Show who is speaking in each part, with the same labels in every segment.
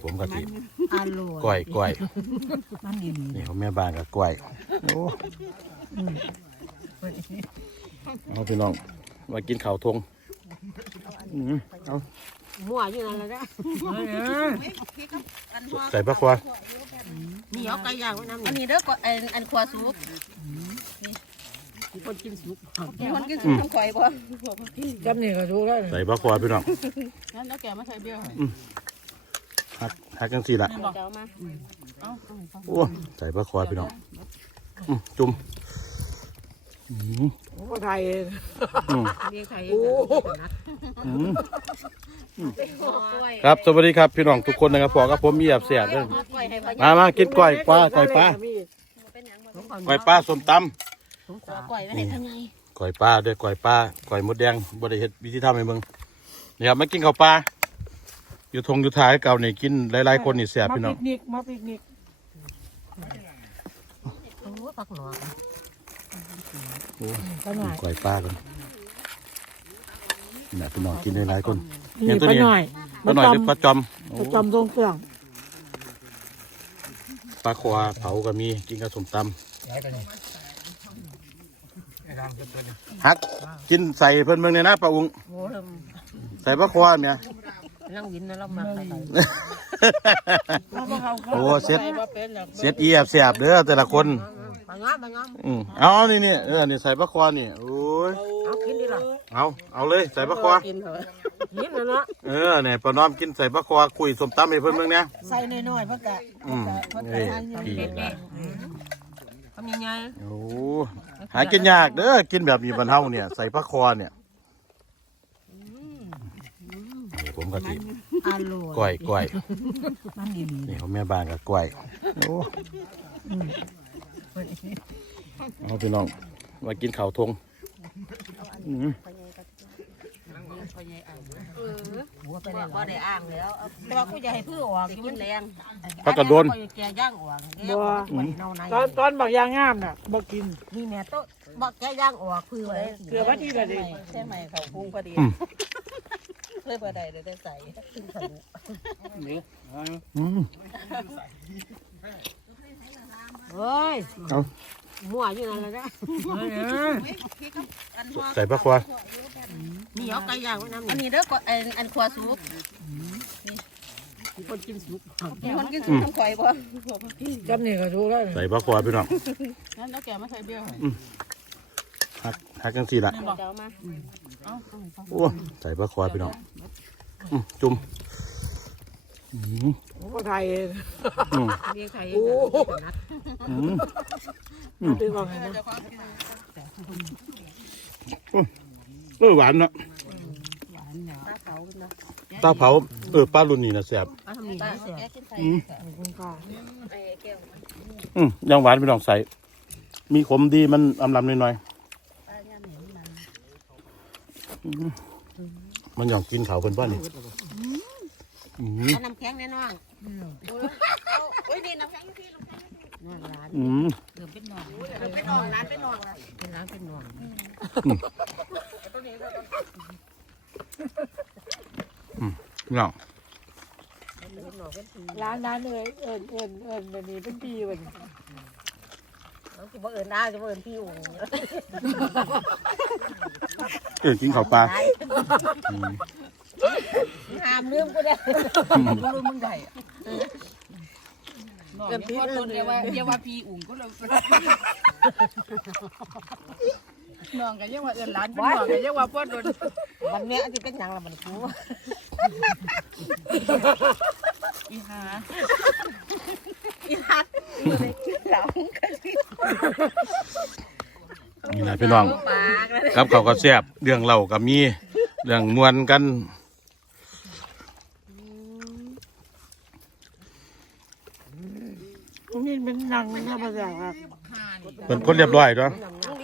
Speaker 1: ผมก็สิ
Speaker 2: อร่อย
Speaker 1: ก้อย
Speaker 2: มันดี
Speaker 1: นี่ผมแม่บ้านกับก้อยโอ้เอาพี่น้องมากินข้าวทงเอา
Speaker 2: มั่วอยู่นั่นแหละ
Speaker 1: ใส่ปลาควา
Speaker 2: นี่เอาไก่ย่างไว้น้ำ
Speaker 3: อันนี้เด้อก็อันควาซุป
Speaker 2: มีคนกินสุก
Speaker 3: มีคนกินซุปทั้งข่อยบ่
Speaker 2: จำนี่ก็รู้แล้ว
Speaker 1: ใส่ปลาควาพี่น้อง
Speaker 3: งั้นแล้วแกมาใส่เบี้ย
Speaker 1: หักกันสิละ
Speaker 3: เดี๋ยวมา
Speaker 1: โอ้ใส่ปลาควาพี่น้องจุ่ม
Speaker 2: ก็ไทย
Speaker 3: เรียกไทย
Speaker 1: ครับสวัสดีครับพี่น้องทุกคนนะครับพอกับผมมีเสียบเลยมากินก้อยปลาก้อยปลส้มตำ
Speaker 3: ก่อยไว้ให้ทำไง
Speaker 1: ก้อยปลาด้วยก้อยปลาก้อยมดแดงบริเฮ็ดวิธีทำให้เบิ่งนี่ครับมากินข้าวปลาอยู่ทงอยู่ท้ายเก่านี่กินหลายๆคนนี่เสียบพี่น้อง
Speaker 2: มาปิกนิกโอ้ปักหนอก
Speaker 1: ก้อยปลากันนี่พี่น้องกินหลายๆคน
Speaker 2: นี่ปลาหน่อย
Speaker 1: หรือปลาจอม
Speaker 2: ทรงเครื่อง
Speaker 1: ปลาควาเผาก็มีกินกับส้มตำฮักกินใส่เพิ่นเมืองเนี่ยนะปลาอุ้งใส่ปลาควาเนี่ย
Speaker 2: นั่งวินนะเรามาใส่
Speaker 1: โอ้เซ็ตเอียบเสียบเด้อแต่ละคนเอานี่นี่ใส่ปลาควานี่โอ้ยเอาเลยใส่ปลาควาเนี่ยปลาน้อมกินใส่ปลาควาคุยส้มตำให้เพิ่นเมืองเนี่ย
Speaker 2: ใส่น้อยๆเพื่อกะทำยังไง
Speaker 1: โอ้หากินยากเด้อกินแบบมีบรรเทาเนี่ยใส่ปลาควาเนี่ยผมก็สิก้อยนี่เขาแม่บ้านกับก้อยโอ้เอาพี่น้องมากินข้าวทง
Speaker 3: บ่ได้อ่างแล้วแต่ว่ากูจะให้เพื่อออกกินแรง
Speaker 1: พักกระโดน
Speaker 3: แกย่างออก
Speaker 2: ตอนบักยางงามน่ะบักกิน
Speaker 3: นี่แม่โต๊ะบักแกย่างออกคือไว้
Speaker 2: เกลือว่าดีละดิ
Speaker 3: ใช่ไหมเขาพุงพอดีเลยบ่ได้ได้ใส่
Speaker 2: นี่เฮ้ยมั่วอยู่นั่นแหละ
Speaker 1: ใส่ปลาควา
Speaker 2: นี่เอาไก่ย่างไว้น้ำ
Speaker 3: อันนี้เด้อก็อันควาซุป
Speaker 2: มีคนกินสุก
Speaker 3: มีคนกินซุปทั้งข่อยบ่
Speaker 2: จำนี่ก็รู้แล้ว
Speaker 1: ใส่ปลาควาพี่น้อง
Speaker 3: งั้นแล้วแกมาใส่เบี้ย
Speaker 1: หักกันสิละ
Speaker 3: เดี๋ยวมา
Speaker 1: โอ้ใส่ปลาควาพี่น้องจุ่ม
Speaker 2: ก็ไทย
Speaker 3: เรียกไทย
Speaker 2: เป็นว่าไงนะ
Speaker 1: หวานเนาะตาเผาปลารุ่นนี้นะแซ่บยังหวานไปลองใส่มีขมดีมันอำลำนิดหน่อยมันอยากกินเขาเป็นบ้านนี่
Speaker 3: น้ำแข็งแน่นอนโอ้ยนี่น้ำแข็งพี่ลูกร้านเดิมเป็นนองร้านเป็นนองเป็นร้านเป็นนอง
Speaker 1: น้อง
Speaker 2: ร้านเลยเอิญแบบนี้เป็นปีวัน
Speaker 3: จะบ่เอิญได้จะบ่เอิญพี่อู๋
Speaker 1: กินข้าวปลา
Speaker 3: หามลืมก็ได้ลืมมึงได้เกิดพี่คนเดียวว่าพี่อุ่งก็เลยน้องกันยังว่าเอิญร้านเป็นน้องกันยังว่าพ่อโดนวันนี้อันนี้เป็นยังละมันกูอีหาหลัง
Speaker 1: นี่แหละพี่น้องครับเขาก็แซ่บเรื่องเล่ากับมีเรื่องมวนกัน
Speaker 2: นี่เป็นนังนะภาษาครับ
Speaker 1: เป็นคนเรียบร้อยด้วย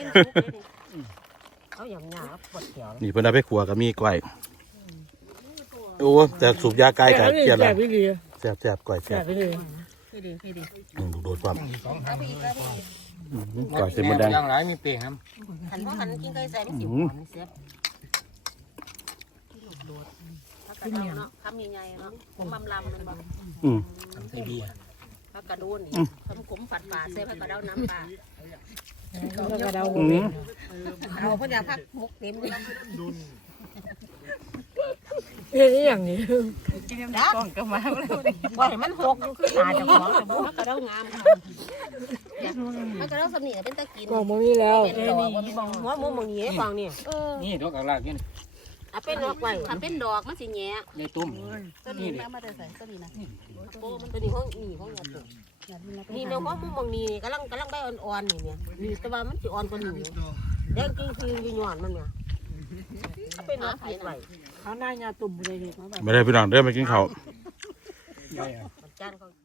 Speaker 1: นี่เพิ่นเอาไปขัวกับมีก้อยโอ้แต่สูบยาไก่กับเกี๊ยวแล้วแซ่บก้อยแซ่บโดดปั๊มก้อยเส้นมดแดง
Speaker 4: อย่างไรมีเปรี้ยครับ
Speaker 3: หันกินไก่ใส่ไม่สิวเสียบกระเดาเนาะคำใหญ่ๆเนาะผมลำมันบ่
Speaker 1: อืม
Speaker 4: ใส่เบียร์
Speaker 3: ผักกระโดนนี่คำขมฝาดใส่ผักกระเดาน้ำปลา
Speaker 2: แล้วก็เดา
Speaker 1: อืม
Speaker 3: เอาเพราะอยากพักมุกเต็มเลย
Speaker 2: เฮ้ยนี่อย่างนี้
Speaker 3: จ้าก็มาแล้วว่าให้มันหกอยู่คือหนาจะของแต่บุผักกระเดางามผักกระเดาสำนีเป็นตะกิน
Speaker 2: กล่องมันมีแล้ว
Speaker 3: เป็นดอกหัวมุมมองนี้ฟังนี่
Speaker 4: นี่ดอกกลางๆนี่
Speaker 3: เอาเป็นดอกไว้ทำเป็นดอกมันสิแง่
Speaker 4: ในตุ้ม
Speaker 3: ต้นนี้มาแต่ใส่ต้นนี้นะโป้มันต้นนี้ห้องนี่ห้องยาตัวนี่แมวหัวมุมมองนี้กำลังใบอ่อนๆนี่เนี่ยนี่แต่ว่ามันสิอ่อนกว่านี้แดงจริงคืออยู่หย่อนมันเนี่ยเอาเป็นดอกไผ่ไว้
Speaker 2: เขาหน้ายาตุ่มเลย
Speaker 1: ไม่ได้พี่น้องเดินไปกินข้าว
Speaker 4: ได้
Speaker 3: จานเขา